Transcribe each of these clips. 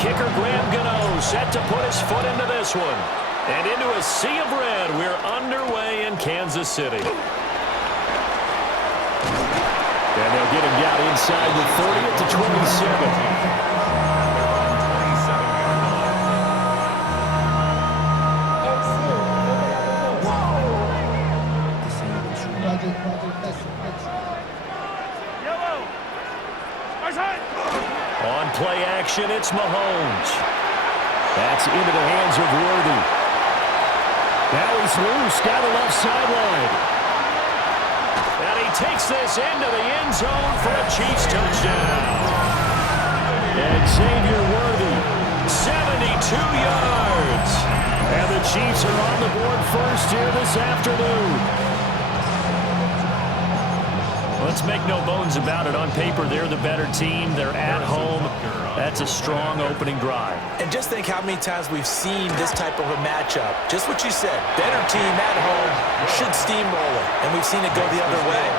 kicker Graham Gano set to put his foot into this one. And into a sea of red, we're underway in Kansas City. And they'll get him down inside the 30 at the 27. On play action, it's Mahomes. That's into the hands of Worthy. Now he's loose down the left sideline. And he takes this into the end zone for a Chiefs touchdown. And Xavier Worthy, 72 yards. And the Chiefs are on the board first here this afternoon. Let's make no bones about it. On paper, they're the better team. They're at home. That's a strong opening drive. And just think how many times we've seen this type of a matchup. Just what you said. Better team at home should steamroll it. And we've seen it go the other way.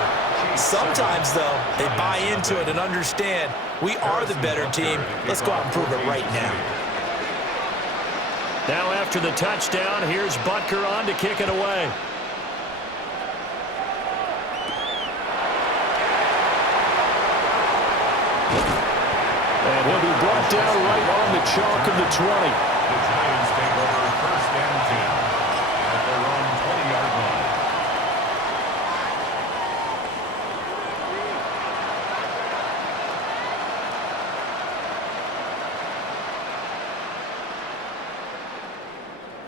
Sometimes, though, they buy into it and understand we are the better team. Let's go out and prove it right now. Now after the touchdown, here's Butker on to kick it away. And he'll be brought down right on the chalk of the 20. The Giants take over first and 10 at their own 20-yard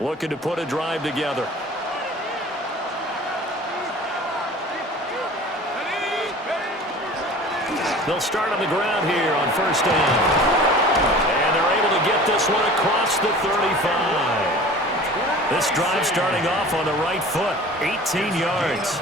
line. Looking to put a drive together. They'll start on the ground here on first down. And they're able to get this one across the 35. This drive starting off on the right foot, 18 yards.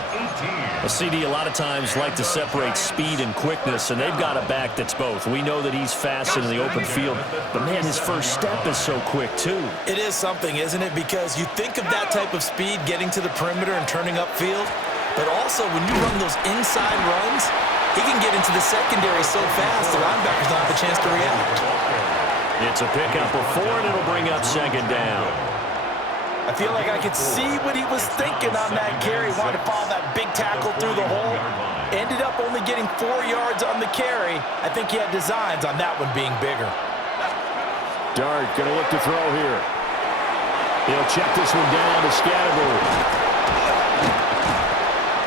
A CD a lot of times like to separate speed and quickness, and they've got a back that's both. We know that he's fast in the open field, but, man, his first step is so quick, too. It is something, isn't it? Because you think of that type of speed getting to the perimeter and turning upfield, but also when you run those inside runs, he can get into the secondary so fast the linebackers don't have a chance to react. It's a pickup of 4, and it'll bring up second down. I feel like I could see what he was thinking on that carry. Wanted to follow that big tackle through the hole. Ended up only getting 4 yards on the carry. I think he had designs on that one being bigger. Dart going to look to throw here. He'll check this one down to Scattergood.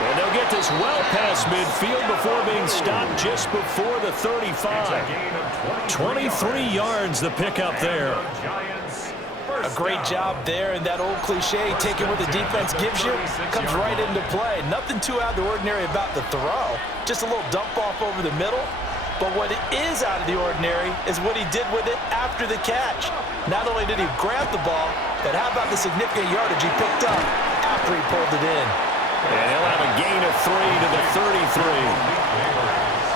And they'll get this well past midfield before being stopped just before the 35. 23 yards the pickup there. A great job there, and that old cliche, taking what the defense gives you, comes right into play. Nothing too out of the ordinary about the throw. Just a little dump off over the middle. But what is out of the ordinary is what he did with it after the catch. Not only did he grab the ball, but how about the significant yardage he picked up after he pulled it in. And he'll have a gain of 3 to the 33.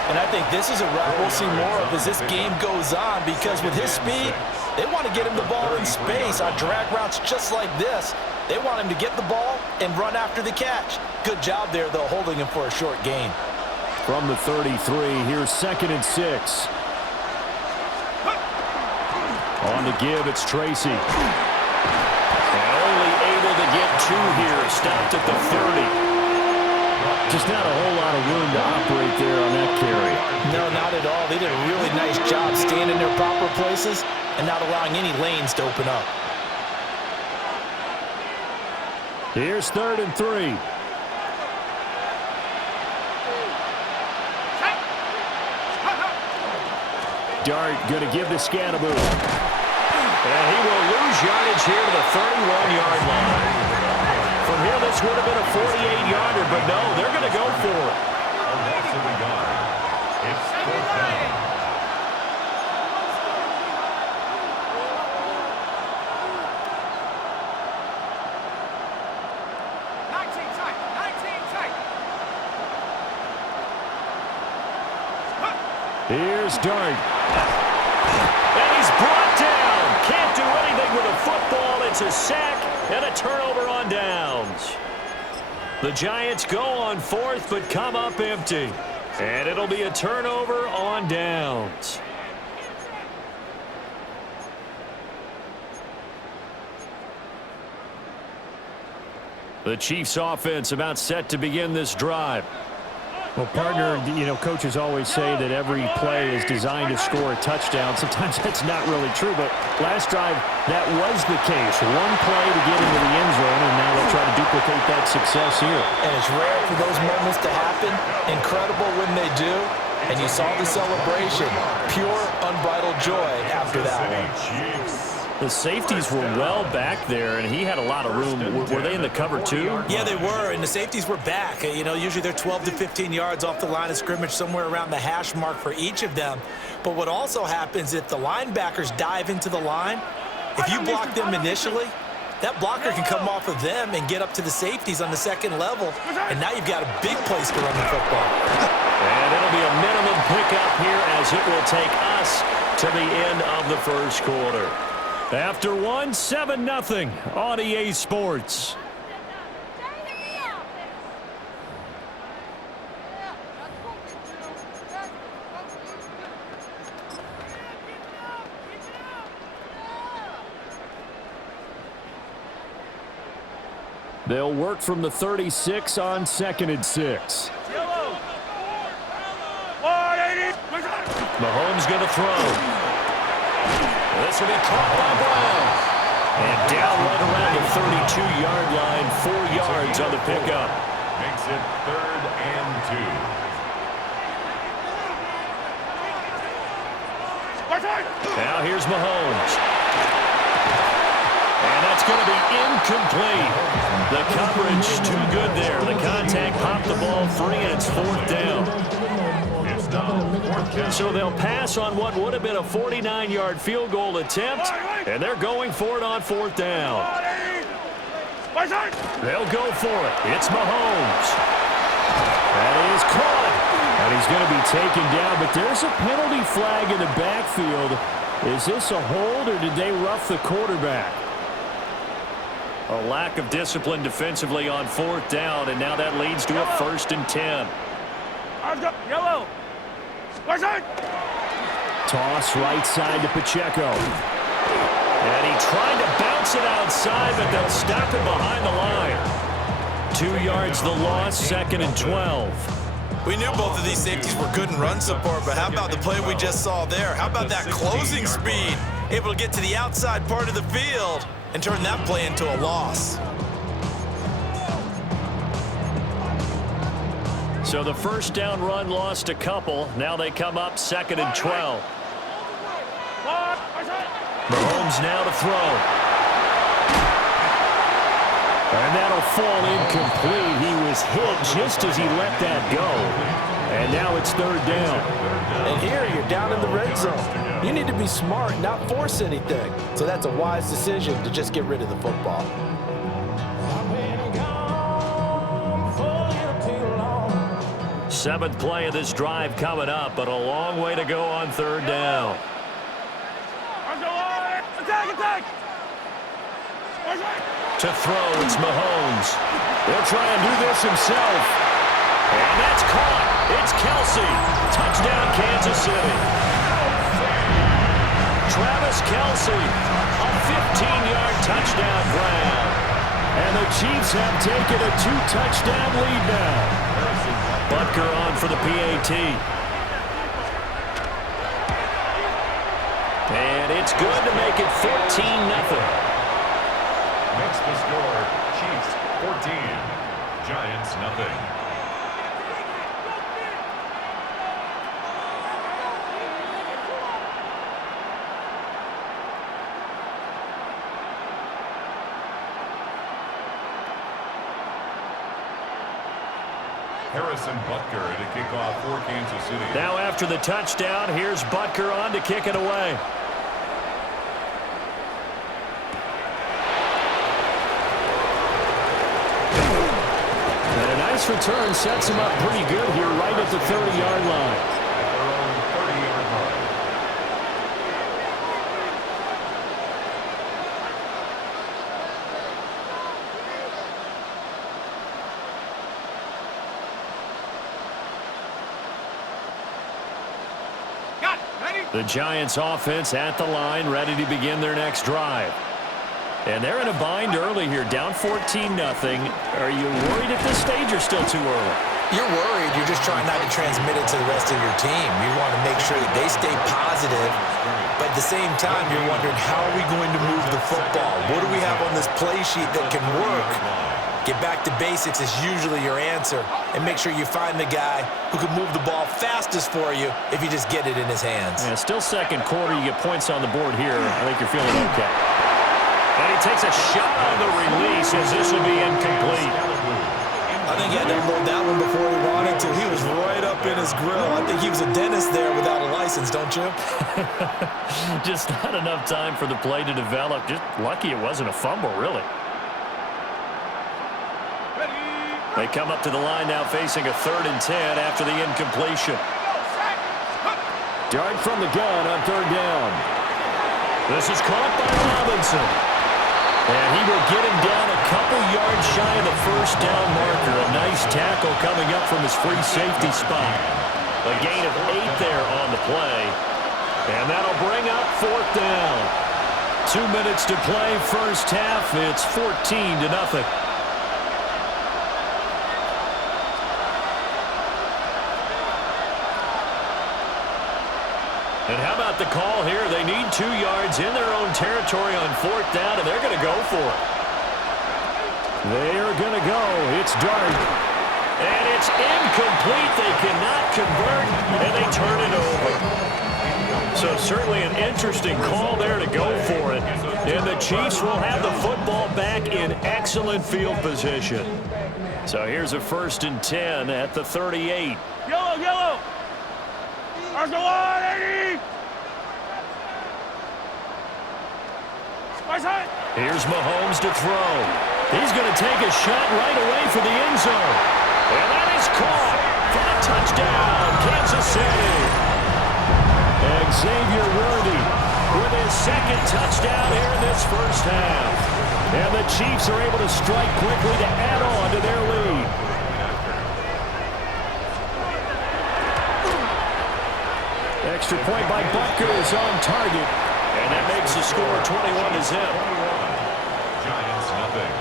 And I think this is a route we'll see more of as this game goes on, because with his speed, they want to get him the ball in space on drag routes just like this. They want him to get the ball and run after the catch. Good job there, though, holding him for a short gain. From the 33, here's 2nd and 6. On the give, it's Tracy. And only able to get 2 here, stopped at the 30. Just not a whole lot of room to operate there on that carry. No, not at all. They did a really nice job staying in their proper places and not allowing any lanes to open up. Here's 3rd and 3. Dart going to give to Scattergood. And he will lose yardage here to the 31-yard line. From here, this would have been a 48-yarder, but no, they're going to go for it. It's 4th down. Here's Dart. And he's brought down. Can't do anything with a football. It's a sack and a turnover on downs. The Giants go on 4th, but come up empty. And it'll be a turnover on downs. The Chiefs offense about set to begin this drive. Well, partner, coaches always say that every play is designed to score a touchdown. Sometimes that's not really true, but last drive, that was the case. One play to get into the end zone, and now they'll try to duplicate that success here. And it's rare for those moments to happen. Incredible when they do. And you saw the celebration. Pure, unbridled joy after that one. The safeties were well back there, and he had a lot of room. Were they in the cover too? Yeah, they were, and the safeties were back. Usually they're 12 to 15 yards off the line of scrimmage, somewhere around the hash mark for each of them. But what also happens if the linebackers dive into the line, if you block them initially, that blocker can come off of them and get up to the safeties on the second level, and now you've got a big place to run the football. And it'll be a minimum pickup here as it will take us to the end of the first quarter. After 7-0 on EA Sports. They'll work from the 36 on 2nd and 6. Mahomes going to throw. This will be caught by Brown. And down right around the 32-yard line, 4 yards on the pickup. Makes it 3rd and 2. Now here's Mahomes. And that's going to be incomplete. The coverage too good there. The contact popped the ball free, and it's 4th down. So they'll pass on what would have been a 49-yard field goal attempt, and they're going for it on 4th down. They'll go for it. It's Mahomes. That is caught. And he's going to be taken down, but there's a penalty flag in the backfield. Is this a hold, or did they rough the quarterback? A lack of discipline defensively on 4th down, and now that leads to a 1st and 10. Yellow. Toss right side to Pacheco. And he tried to bounce it outside, but they'll stop him behind the line. 2 yards the loss, 2nd and 12. We knew both of these safeties were good in run support, but how about the play we just saw there? How about that closing speed? Able to get to the outside part of the field and turn that play into a loss. So the 1st down run lost a couple. Now they come up 2nd and 12. Mahomes now to throw. And that'll fall incomplete. He was hit just as he let that go. And now it's 3rd down. And here you're down in the red zone. You need to be smart, not force anything. So that's a wise decision to just get rid of the football. Seventh play of this drive coming up, but a long way to go on 3rd down. Attack! To throw, it's Mahomes. He'll try and do this himself. And that's caught. It's Kelce. Touchdown, Kansas City. Travis Kelce, a 15-yard touchdown grab. And the Chiefs have taken a 2-touchdown lead now. Butker on for the PAT. And it's good to make it 14-0. Makes the score Chiefs 14, Giants nothing. Harrison Butker to kick off for Kansas City. Now after the touchdown, here's Butker on to kick it away. And a nice return sets him up pretty good here right at the 30-yard line. At their own 30-yard line. The Giants offense at the line, ready to begin their next drive. And they're in a bind early here, down 14-0. Are you worried at this stage or still too early? You're worried. You're just trying not to transmit it to the rest of your team. You want to make sure that they stay positive, but at the same time, you're wondering, how are we going to move the football? What do we have on this play sheet that can work? Get back to basics is usually your answer, and make sure you find the guy who can move the ball fastest for you if you just get it in his hands. Yeah, still second quarter. You get points on the board here. I think you're feeling okay. And he takes a shot on the release as this will be incomplete. I think he had to unload that one before he wanted to. He was right up in his grill. I think he was a dentist there without a license, don't you? Just not enough time for the play to develop. Just lucky it wasn't a fumble, really. They come up to the line now facing a 3rd and 10 after the incompletion. Dart from the gun on 3rd down. This is caught by Robinson. And he will get him down a couple yards shy of the 1st down marker. A nice tackle coming up from his free safety spot. A gain of 8 there on the play. And that'll bring up 4th down. 2 minutes to play, first half. It's 14-0. And how about the call here? They need 2 yards in their own territory on 4th down, and they're going to go for it. They are going to go. It's Dart. And it's incomplete. They cannot convert, and they turn it over. So certainly an interesting call there to go for it. And the Chiefs will have the football back in excellent field position. So here's a 1st and 10 at the 38. Yellow, yellow. Here's Mahomes to throw. He's going to take a shot right away for the end zone. And that is caught for a touchdown, Kansas City. And Xavier Worthy with his 2nd touchdown here in this first half. And the Chiefs are able to strike quickly to add on to their lead. Extra point by Butker is on target. And that makes the score 21-0. Giants nothing.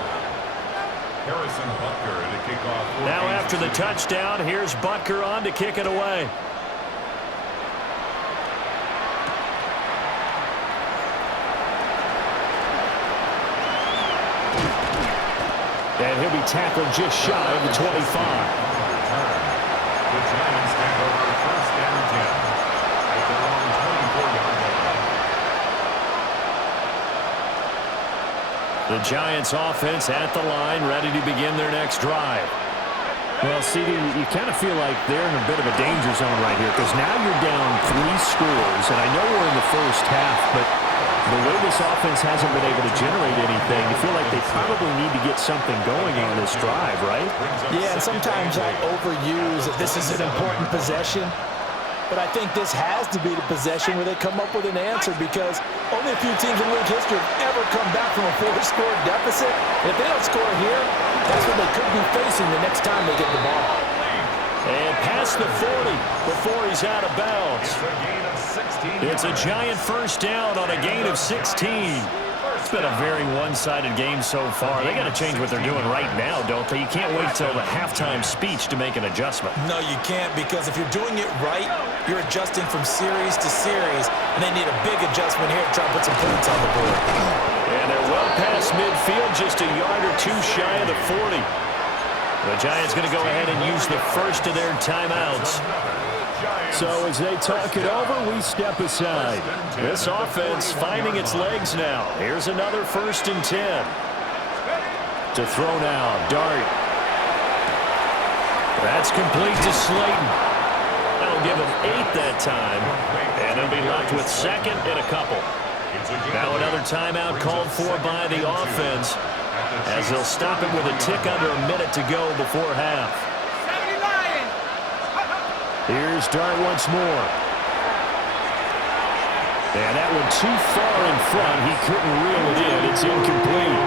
Harrison Butker to kick off. Now after the touchdown, here's Butker on to kick it away. And he'll be tackled just shy of the 25. The Giants take over 1st and 10 at their own 24-yard line. The Giants offense at the line, ready to begin their next drive. Well, CD, you kind of feel like they're in a bit of a danger zone right here because now you're down 3 scores, and I know we're in the first half, but the way this offense hasn't been able to generate anything, you feel like they probably need to get something going on this drive, right? Yeah, and sometimes I overuse that this is an important possession, but I think this has to be the possession where they come up with an answer because only a few teams in league history have ever come back from a 4-score deficit. And if they don't score here, that's what they could be facing the next time they get the ball. And past the 40 before he's out of bounds. It's a Giant first down on a gain of 16. It's been a very one-sided game so far. They got to change what they're doing right now, don't they? You can't wait till the halftime speech to make an adjustment. No, you can't, because if you're doing it right, you're adjusting from series to series, and they need a big adjustment here to try to put some points on the board. And they're well past midfield, just a yard or 2 shy of the 40. The Giants going to go ahead and use the first of their timeouts. So as they talk it over, we step aside. This offense finding its legs now. Here's another 1st and 10. To throw now, Dart. That's complete to Slayton. That'll give him 8 that time. And they'll be left with 2nd and a couple. Now another timeout called for by the offense, as they'll stop it with a tick under a minute to go before half. Here's Dart once more. And that one too far in front. He couldn't reel it in. It's incomplete.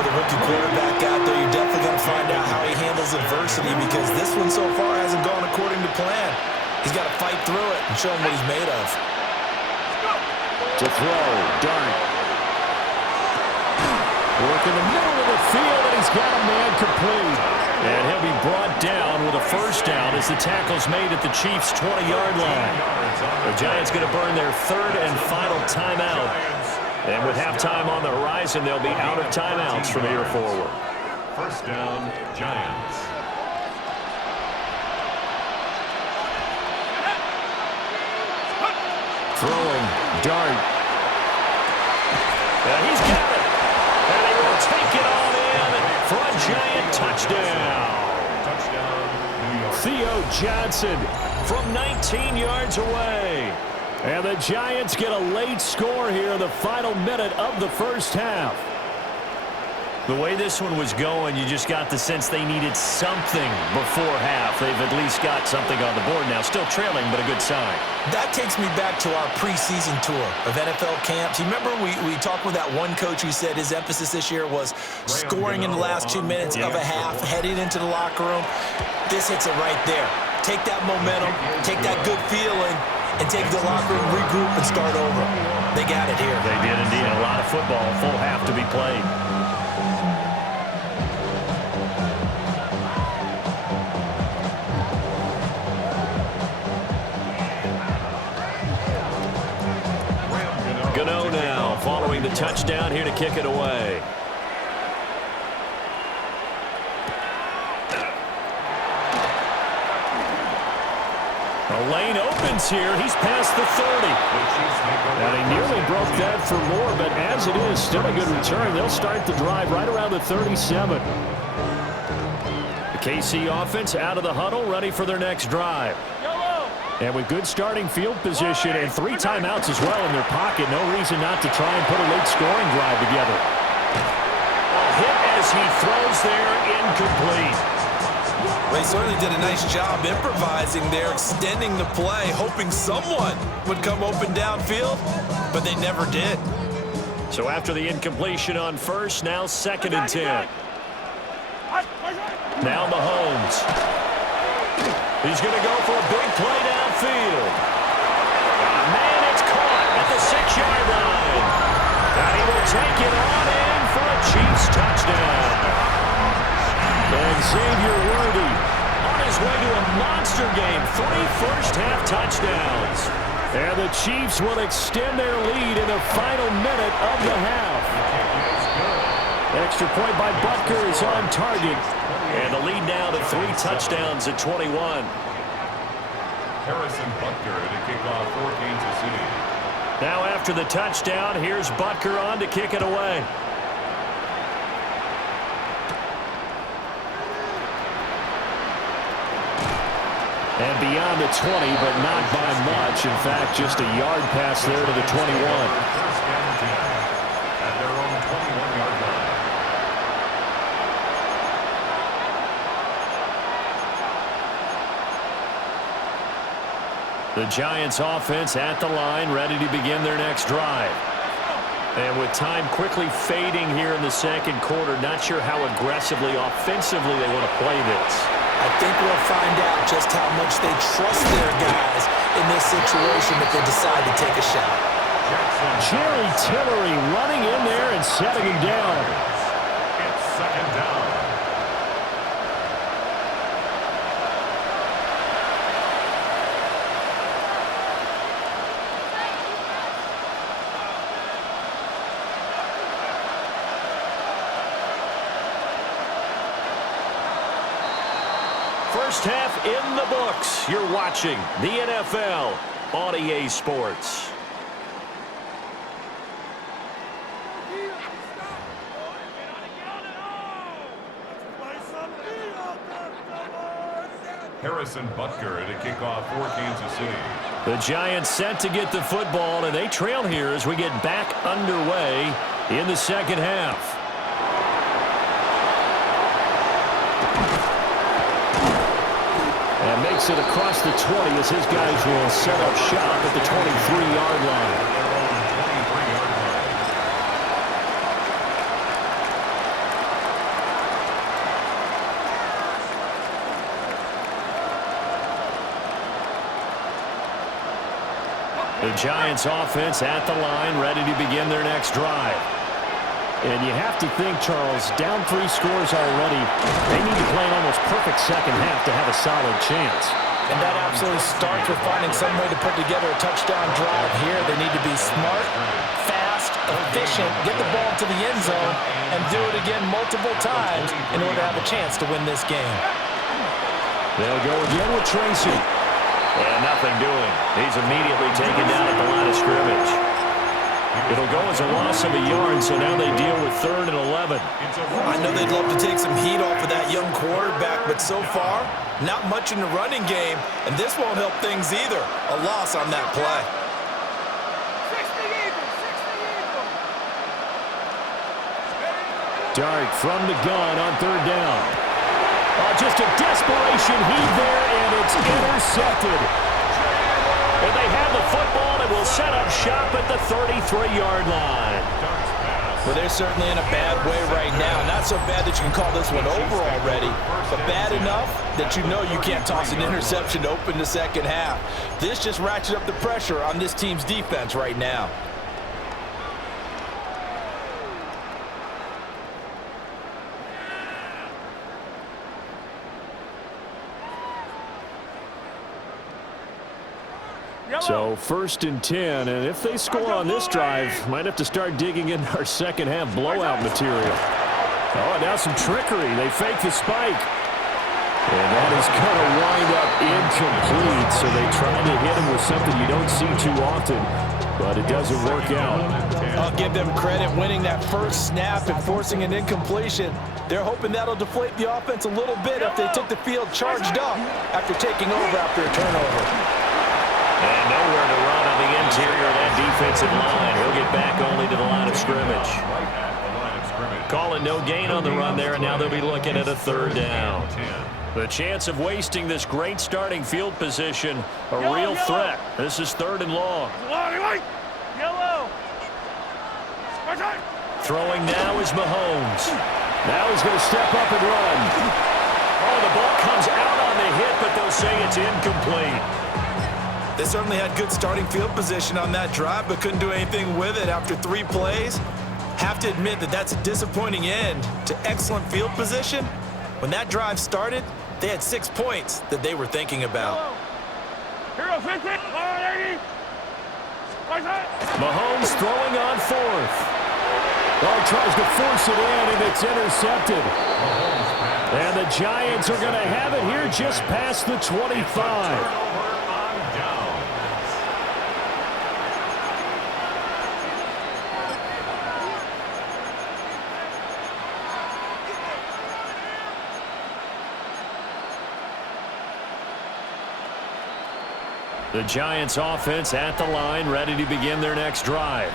With a rookie quarterback out there, you're definitely going to find out how he handles adversity, because this one so far hasn't gone according to plan. He's got to fight through it and show him what he's made of. To throw, Dart. Work in the middle of the field, and he's got a man complete. And he'll be brought down with a first down as the tackle's made at the Chiefs' 20-yard line. The Giants going to burn their third and final timeout. And with halftime on the horizon, they'll be out of timeouts from here forward. First down, Giants. Throwing, dart. And he's got it. And he will take it on in for a Giant touchdown. Touchdown, New York. Theo Johnson from 19 yards away. And the Giants get a late score here in the final minute of the first half. The way this one was going, you just got the sense they needed something before half. They've at least got something on the board now. Still trailing, but a good sign. That takes me back to our preseason tour of NFL camps. You remember we talked with that one coach who said his emphasis this year was scoring in the last 2 minutes of a half, heading into the locker room. This hits it right there. Take that momentum, take that good feeling, and take the locker room, regroup, and start over. They got it here. They did indeed. A lot of football, full half to be played. Gano now following the touchdown here to kick it away. The lane opens here. He's past the 30. And he nearly broke that for more, but as it is, still a good return. They'll start the drive right around the 37. The KC offense out of the huddle, ready for their next drive. And with good starting field position and 3 timeouts as well in their pocket, no reason not to try and put a late scoring drive together. A hit as he throws there, incomplete. They certainly did a nice job improvising there, extending the play, hoping someone would come open downfield, but they never did. So after the incompletion on first, now 2nd and 10. Now Mahomes. He's going to go for a big play downfield. Man, it's caught at the 6-yard line. And he will take it on in for a Chiefs touchdown. And Xavier Worthy on his way to a monster game. 3 first-half touchdowns. And the Chiefs will extend their lead in the final minute of the half. Extra point by Butker is on target. And the lead now to 3 touchdowns at 21. Harrison Butker to kick off for Kansas City. Now after the touchdown, here's Butker on to kick it away. And beyond the 20, but not by much. In fact, just a yard pass there to the 21. First and 10 at their own 21-yard line. The Giants offense at the line, ready to begin their next drive. And with time quickly fading here in the second quarter, not sure how aggressively, offensively they want to play this. I think we'll find out just how much they trust their guys in this situation if they decide to take a shot. Jerry Tillery running in there and setting him down. It's 2nd down. First half in the books. You're watching the NFL on EA Sports. Harrison Butker to kick off for Kansas City. The Giants set to get the football, and they trail here as we get back underway in the second half. And makes it across the 20 as his guys will set up shop at the 23-yard line. The Giants offense at the line, ready to begin their next drive. And you have to think, Charles, down 3 scores already, they need to play an almost perfect second half to have a solid chance. And that absolutely starts with finding some way to put together a touchdown drive here. They need to be smart, fast, efficient, get the ball to the end zone, and do it again multiple times in order to have a chance to win this game. They'll go again with Tracy. And nothing doing. He's immediately taken down at the line of scrimmage. It'll go as a loss of a yard, so now they deal with 3rd and 11. I know they'd love to take some heat off of that young quarterback, but so far, not much in the running game, and this won't help things either. A loss on that play. Dart from the gun on 3rd down. Just a desperation heave there, and it's intercepted. And they have the football and will set up shop at the 33-yard line. Well, they're certainly in a bad way right now. Not so bad that you can call this one over already, but bad enough that you know you can't toss an interception to open the second half. This just ratchets up the pressure on this team's defense right now. So 1st and 10, and if they score on this drive, might have to start digging in our second half blowout material. Oh, now some trickery. They fake the spike. And that is going to wind up incomplete. So they try to hit him with something you don't see too often, but it doesn't work out. I'll give them credit winning that first snap and forcing an incompletion. They're hoping that'll deflate the offense a little bit if they took the field charged up after taking over after a turnover. And nowhere to run on the interior of that defensive line. He'll get back only to the line of scrimmage. Calling no gain on the run there, and now they'll be looking at a 3rd down. The chance of wasting this great starting field position, a real threat. This is 3rd and long. Yellow. Throwing now is Mahomes. Now he's going to step up and run. Oh, the ball comes out on the hit, but they'll say it's incomplete. They certainly had good starting field position on that drive, but couldn't do anything with it after 3 plays. Have to admit that that's a disappointing end to excellent field position. When that drive started, they had 6 points that they were thinking about. Mahomes throwing on 4th. Oh, tries to force it in, and it's intercepted. And the Giants are going to have it here just past the 25. The Giants offense at the line, ready to begin their next drive.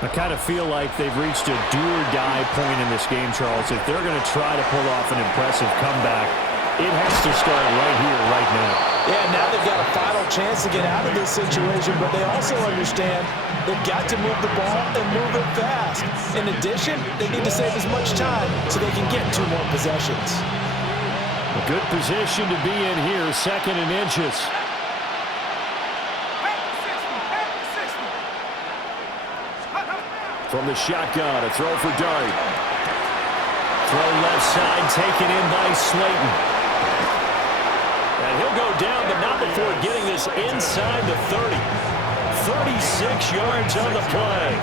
I kind of feel like they've reached a do-or-die point in this game, Charles. If they're going to try to pull off an impressive comeback, it has to start right here, right now. Yeah, now they've got a final chance to get out of this situation, but they also understand they've got to move the ball and move it fast. In addition, they need to save as much time so they can get 2 more possessions. A good position to be in here, 2nd and inches. From the shotgun, a throw for Dart. Throw left side, taken in by Slayton. And he'll go down, but not before getting this inside the 30. 36 yards on the play.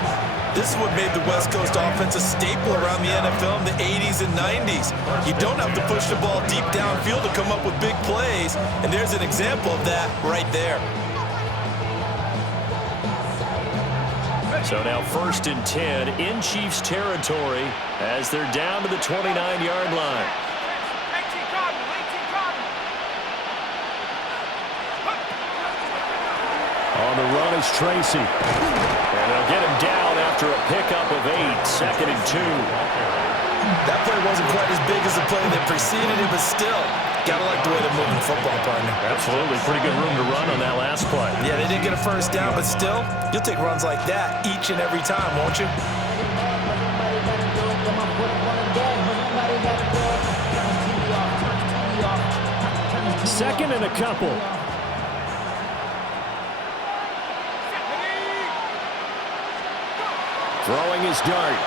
This is what made the West Coast offense a staple around the NFL in the 80s and 90s. You don't have to push the ball deep downfield to come up with big plays, and there's an example of that right there. So now 1st and 10 in Chiefs territory as they're down to the 29-yard line. On the run is Tracy. And they'll get him down after a pickup of 8, 2nd and 2. That play wasn't quite as big as the play that preceded it, but still, gotta like the way they're moving the football, partner. Absolutely. Pretty good room to run on that last play. Yeah, they didn't get a first down, but still, you'll take runs like that each and every time, won't you? Second and a couple. Throwing his Dart.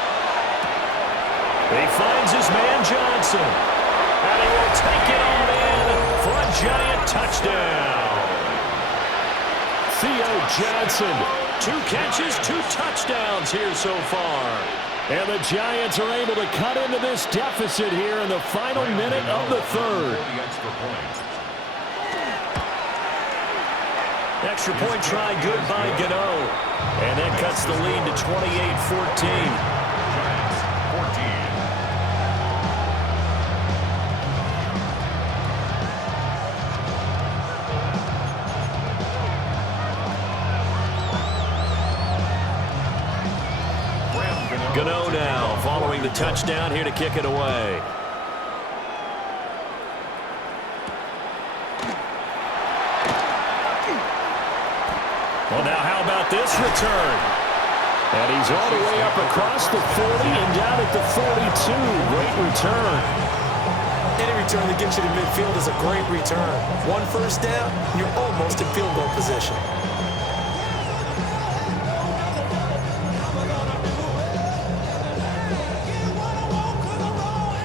He finds his man Johnson. And he will take it on in for a Giant touchdown. Theo Johnson, 2 catches, 2 touchdowns here so far. And the Giants are able to cut into this deficit here in the final minute of the third. Extra point try good by Gano. And that cuts the lead to 28-14. Gano now following the touchdown here to kick it away. Well, now how about this return? And he's all the way up across the 40 and down at the 42. Great return. Any return that gets you to midfield is a great return. 1 first down, you're almost in field goal position.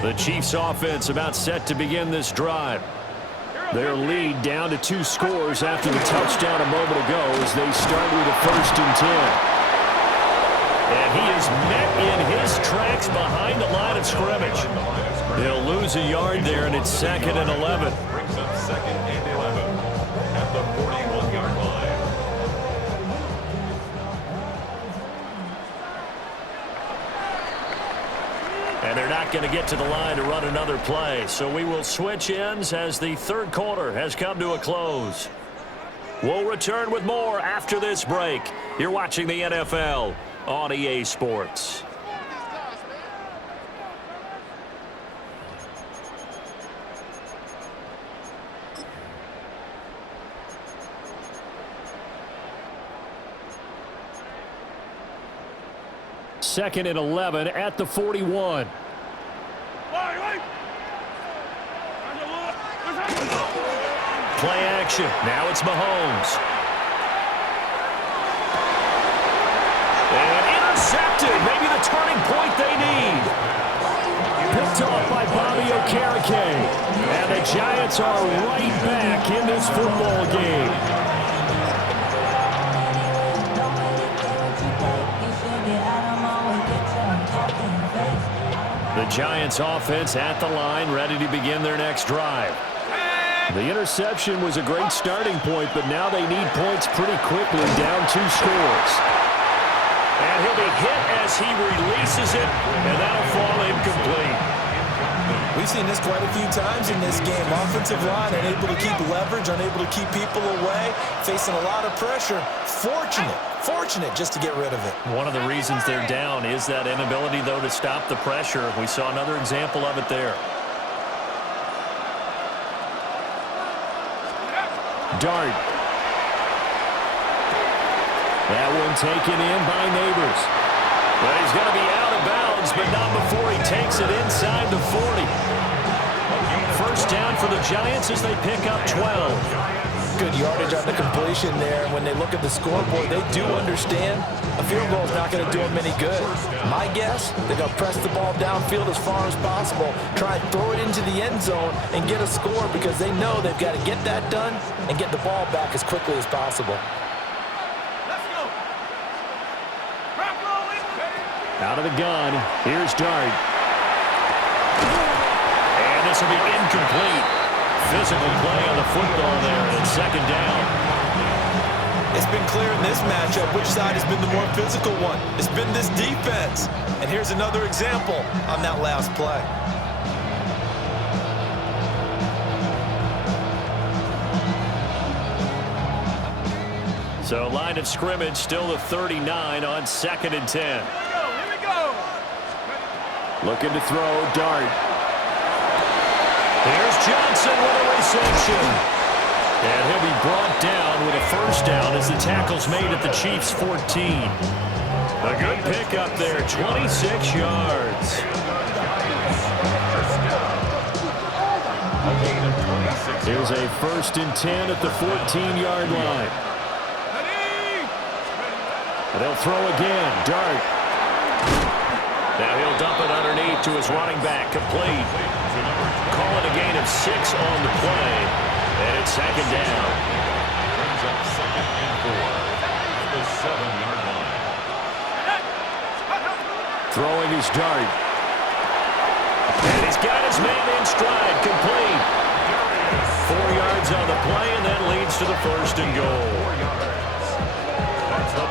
The Chiefs offense about set to begin this drive. Their lead down to 2 scores after the touchdown a moment ago as they start with a 1st and 10. And he is met in his tracks behind the line of scrimmage. They'll lose a yard there, and it's 2nd and 11. Brings up 2nd and 11 at the 41-yard line. And they're not going to get to the line to run another play. So we will switch ends as the third quarter has come to a close. We'll return with more after this break. You're watching the NFL on EA Sports. Second and 11 at the 41. Play action. Now it's Mahomes. And intercepted. Maybe the turning point they need. Picked off by Bobby Okereke. And the Giants are right back in this football game. The Giants offense at the line, ready to begin their next drive. The interception was a great starting point, but now they need points pretty quickly, down 2 scores. And he'll be hit as he releases it, and that'll fall incomplete. We've seen this quite a few times in this game. Offensive line unable to keep leverage, unable to keep people away, facing a lot of pressure. Fortunate just to get rid of it. One of the reasons they're down is that inability, though, to stop the pressure. We saw another example of it there. Dart. That one taken in by Neighbors. But he's going to be out of bounds, but not before he takes it inside the 40. First down for the Giants as they pick up 12. Good yardage on the completion there. When they look at the scoreboard, they do understand a field goal is not going to do them any good. My guess, they're going to press the ball downfield as far as possible, try and throw it into the end zone and get a score because they know they've got to get that done and get the ball back as quickly as possible. Out of the gun, here's Dart. And this will be incomplete. Physical play on the football there, and 2nd down. It's been clear in this matchup which side has been the more physical one. It's been this defense. And here's another example on that last play. So line of scrimmage still the 39 on 2nd and 10. Here we go. Looking to throw, Dart. Here's Johnson with a reception. And he'll be brought down with a first down as the tackle's made at the Chiefs' 14. A good pickup there, 26 yards. Here's a 1st and 10 at the 14-yard line. They'll throw again, Dart. Now he'll dump it underneath to his running back, complete. Call it a gain of 6 on the play, and it's second down. Brings up 2nd and 4. The 7-yard line. Throwing his dart. And he's got his man in stride, complete. 4 yards on the play, and that leads to the 1st and goal. 4 yards. That's the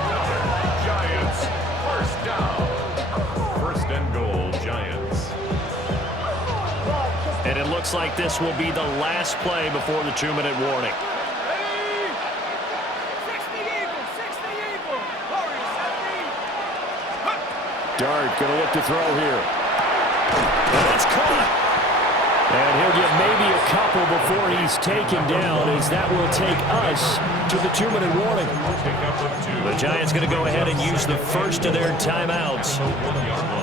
Giants. 1st down. 1st and goal, Giants. And it looks like this will be the last play before the 2-minute warning. 60 Eagle, 60 Eagle. Warriors, 70. Dart going to look to throw here. And it's caught. And he'll get maybe a couple before he's taken down, as that will take us to the 2-minute warning. The Giants going to go ahead and use the first of their timeouts.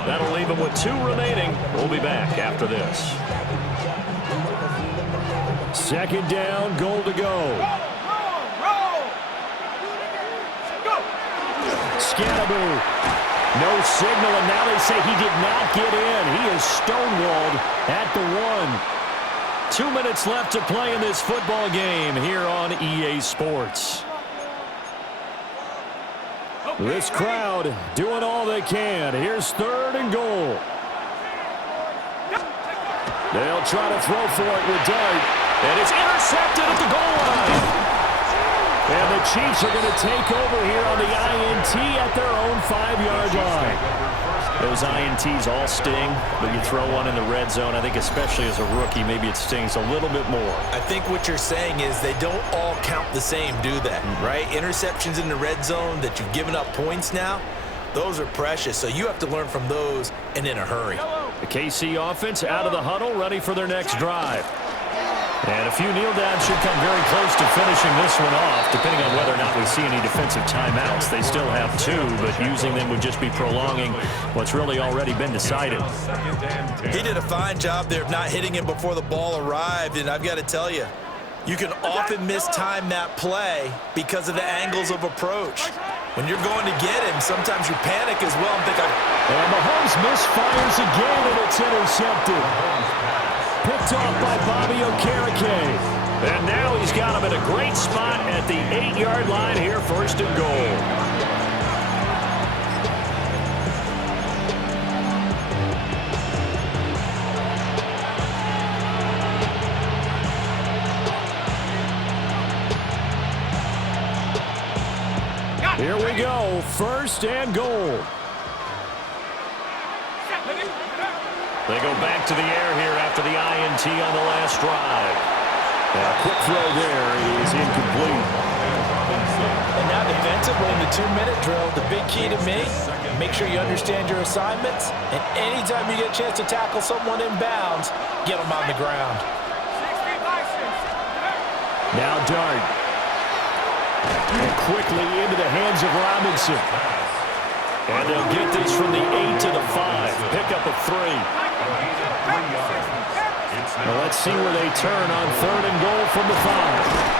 That'll leave them with 2 remaining. We'll be back after this. 2nd down, goal to go. Roll. Go. Scatterboo. No signal, and now they say he did not get in. He is stonewalled at the 1. 2 minutes left to play in this football game here on EA Sports. This crowd doing all they can. Here's 3rd and goal. They'll try to throw for it with Dart. And it's intercepted at the goal line. And the Chiefs are going to take over here on the INT at their own 5-yard line. Those INTs all sting, but you throw one in the red zone, I think especially as a rookie, maybe it stings a little bit more. I think what you're saying is they don't all count the same, do they? Right? Interceptions in the red zone that you've given up points now, those are precious. So you have to learn from those and in a hurry. The KC offense out of the huddle, ready for their next drive. And a few kneel downs should come very close to finishing this one off, depending on whether or not we see any defensive timeouts. They still have 2, but using them would just be prolonging what's really already been decided. He did a fine job there of not hitting him before the ball arrived, and I've got to tell you, you can often mistime that play because of the angles of approach. When you're going to get him, sometimes you panic as well and think, and Mahomes misfires again, and it's intercepted. Picked off by Bobby Okereke. And now he's got him in a great spot at the 8-yard line here, 1st and goal. Here we go, 1st and goal. They go back to the air here after the INT on the last drive. A quick throw there is incomplete. and now defensively in the 2-minute drill, the big key to me, make sure you understand your assignments, and anytime you get a chance to tackle someone in bounds, get them on the ground. Now Dart. And quickly into the hands of Robinson. And they'll get this from the 8 to the 5. Pick up a 3. Well, let's see where they turn on 3rd and goal from the 5.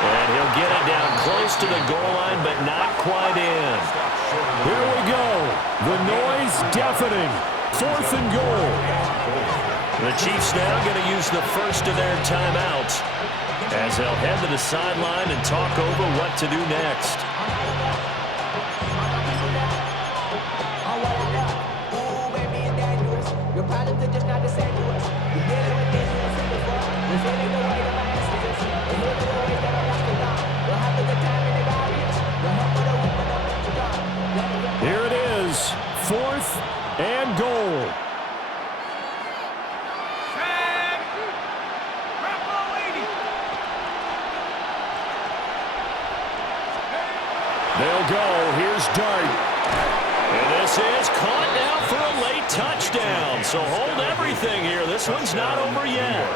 And he'll get it down close to the goal line, but not quite in. Here we go. The noise deafening. 4th and goal. The Chiefs now going to use the first of their timeouts as they'll head to the sideline and talk over what to do next. Here it is, 4th and goal. They'll go. Here's Dart. And this is caught now for a late touchdown. So hold everything here. This one's not over yet.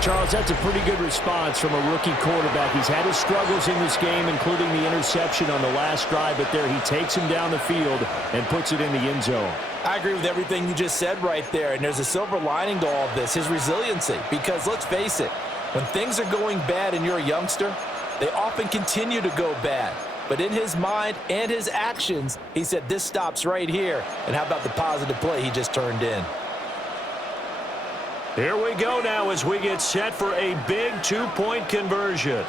Charles, that's a pretty good response from a rookie quarterback. He's had his struggles in this game, including the interception on the last drive, but there he takes him down the field and puts it in the end zone. I agree with everything you just said right there, and there's a silver lining to all of this, his resiliency, because let's face it, when things are going bad and you're a youngster, they often continue to go bad. But in his mind and his actions, he said this stops right here. And how about the positive play he just turned in? Here we go now as we get set for a big two-point conversion.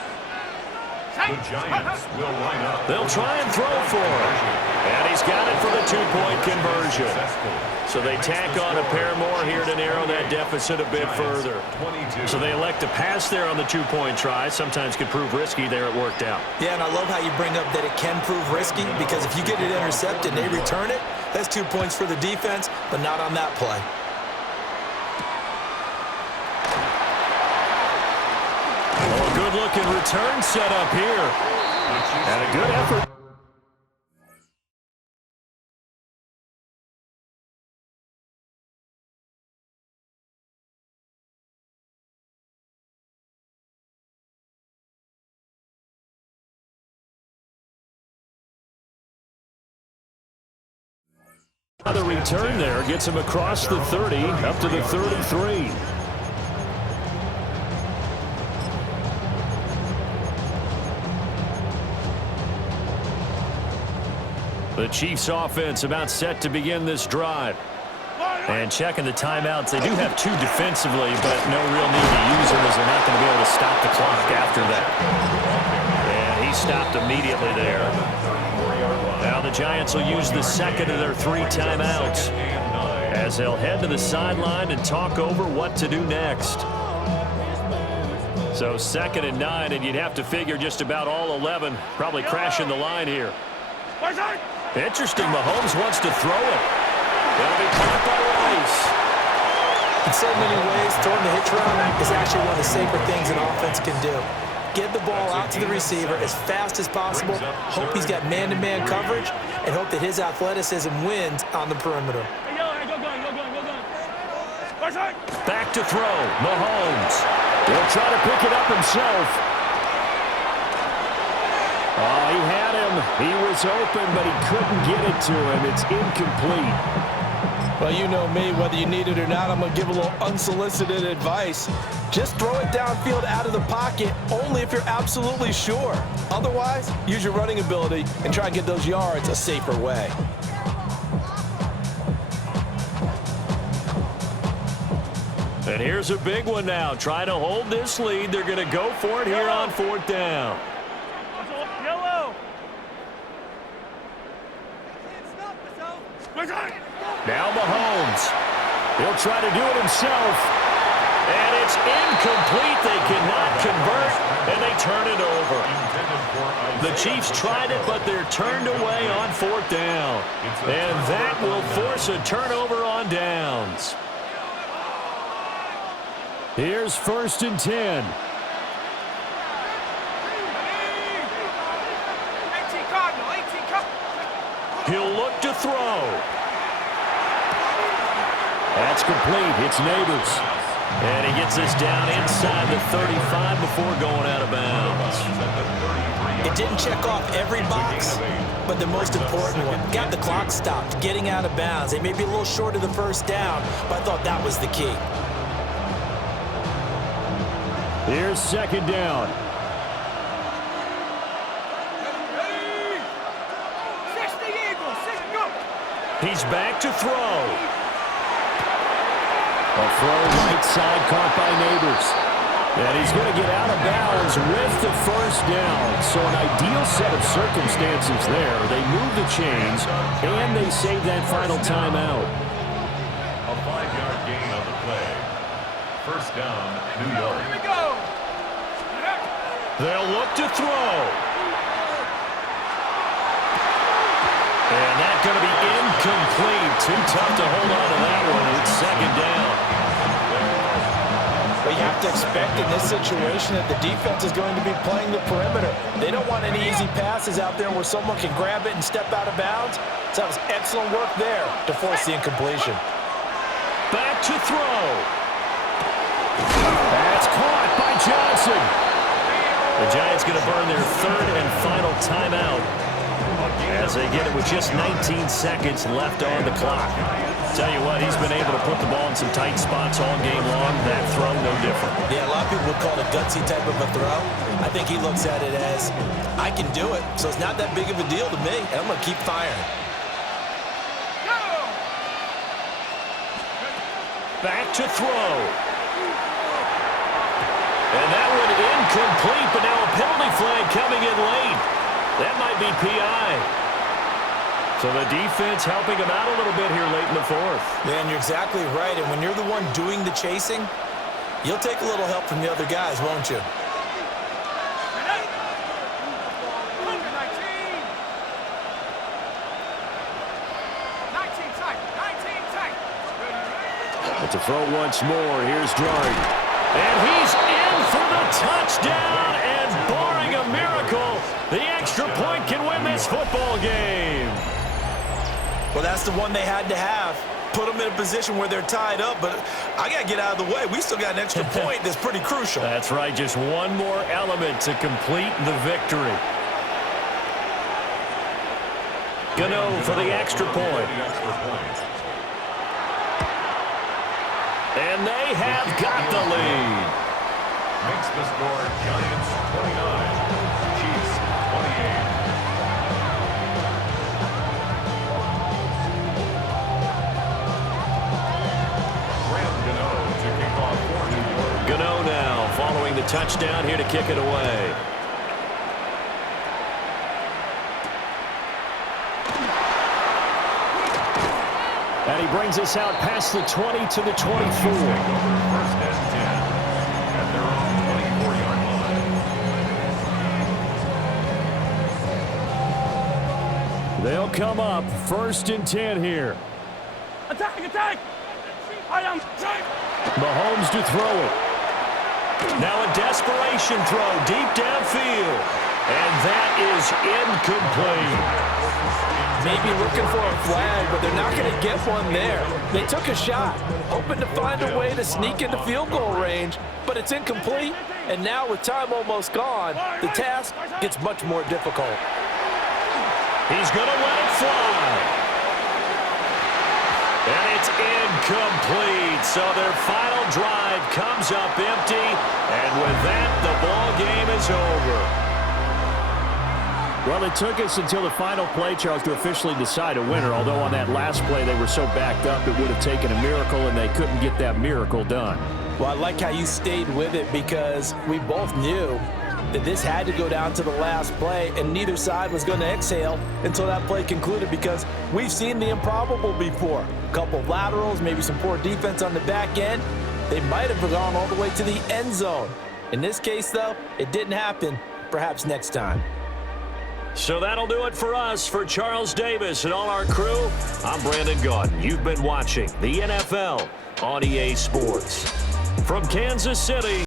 The Giants will line up. They'll try and throw for him. And he's got it for the two-point conversion. So they tack on a pair more here to narrow that deficit a bit further. So they elect to pass there on the two-point try. Sometimes could prove risky. There it worked out. Yeah, and I love how you bring up that it can prove risky, because if you get it intercepted and they return it, that's 2 points for the defense, but not on that play. Oh, a good-looking return set up here. And a good effort. The return there gets him across the 30, up to the 33. The Chiefs offense about set to begin this drive. And checking the timeouts, they do have 2 defensively, but no real need to use them as they're not going to be able to stop the clock after that. And he stopped immediately there. Now the Giants will use the second of their 3 timeouts as they'll head to the sideline and talk over what to do next. So 2nd and 9, and you'd have to figure just about all 11 probably crashing the line here. Interesting, Mahomes wants to throw it. That'll be caught by Rice. In so many ways, throwing the hitch route is actually one of the safer things an offense can do. Get the ball out to the receiver as fast as possible, hope he's got man-to-man coverage, and hope that his athleticism wins on the perimeter. Back to throw, Mahomes. He'll try to pick it up himself. Oh, he had him. He was open, but he couldn't get it to him. It's incomplete. Well, you know me, whether you need it or not, I'm going to give a little unsolicited advice. Just throw it downfield out of the pocket only if you're absolutely sure. Otherwise, use your running ability and try and get those yards a safer way. And here's a big one now. Trying to hold this lead. They're going to go for it here on 4th down. Now Mahomes. He'll try to do it himself. And it's incomplete. They cannot convert, and they turn it over. The Chiefs tried it, but they're turned away on 4th down. And that will force a turnover on downs. Here's 1st and 10. He'll look to throw. That's complete. It's Neighbors. And he gets this down inside the 35 before going out of bounds. It didn't check off every box, but the most important one. Got the clock stopped, getting out of bounds. They may be a little short of the 1st down, but I thought that was the key. Here's 2nd down. He's back to throw. A throw right side caught by Neighbors. And he's going to get out of bounds with the 1st down. So an ideal set of circumstances there. They move the chains, and they save that final timeout. A 5-yard gain on the play. 1st down, New York. Here we go. They'll look to throw. And that's going to be incomplete. Too tough to hold on to that one. It's 2nd down. But you have to expect in this situation that the defense is going to be playing the perimeter. They don't want any easy passes out there where someone can grab it and step out of bounds. So that was excellent work there to force the incompletion. Back to throw. That's caught by Johnson. The Giants going to burn their 3rd and final timeout as they get it with just 19 seconds left on the clock. Tell you what, he's been able to put the ball in some tight spots all game long. That throw, no different. Yeah, a lot of people would call it a gutsy type of a throw. I think he looks at it as I can do it, so it's not that big of a deal to me, and I'm going to keep firing. Go! Back to throw. And that one incomplete, but now a penalty flag coming in late. That might be PI. So the defense helping him out a little bit here late in the fourth. Man, you're exactly right, and when you're the one doing the chasing, you'll take a little help from the other guys, won't you? To throw once more. Here's Drury. And he's in for the touchdown. And barring a miracle, the extra point can win this football game. Well, that's the one they had to have. Put them in a position where they're tied up, but I got to get out of the way. We still got an extra point that's pretty crucial. That's right. Just one more element to complete the victory. Gano for the extra point. And they have got the lead. Makes the score Giants 29, Chiefs 28. Graham Gano to kick off for New York. Gano now following the touchdown here to kick it away. And he brings us out past the 20 to the 24. First and 10 at their own 24-yard line. They'll come up first and 10 here. Attack! Attack! I am safe! Mahomes to throw it. Now a desperation throw deep downfield. And that is incomplete. Maybe looking for a flag, but they're not going to get one there. They took a shot, hoping to find a way to sneak into field goal range, but it's incomplete. And now with time almost gone, the task gets much more difficult. He's going to let it fly. And it's incomplete. So their final drive comes up empty. And with that, the ball game is over. Well, it took us until the final play, Charles, to officially decide a winner. Although on that last play they were so backed up, it would have taken a miracle, and they couldn't get that miracle done. Well, I like how you stayed with it because we both knew that this had to go down to the last play, and neither side was going to exhale until that play concluded because we've seen the improbable before. A couple of laterals, maybe some poor defense on the back end. They might have gone all the way to the end zone. In this case, though, it didn't happen. Perhaps next time. So that'll do it for us. For Charles Davis and all our crew, I'm Brandon Gaudin. You've been watching the NFL on EA Sports. From Kansas City.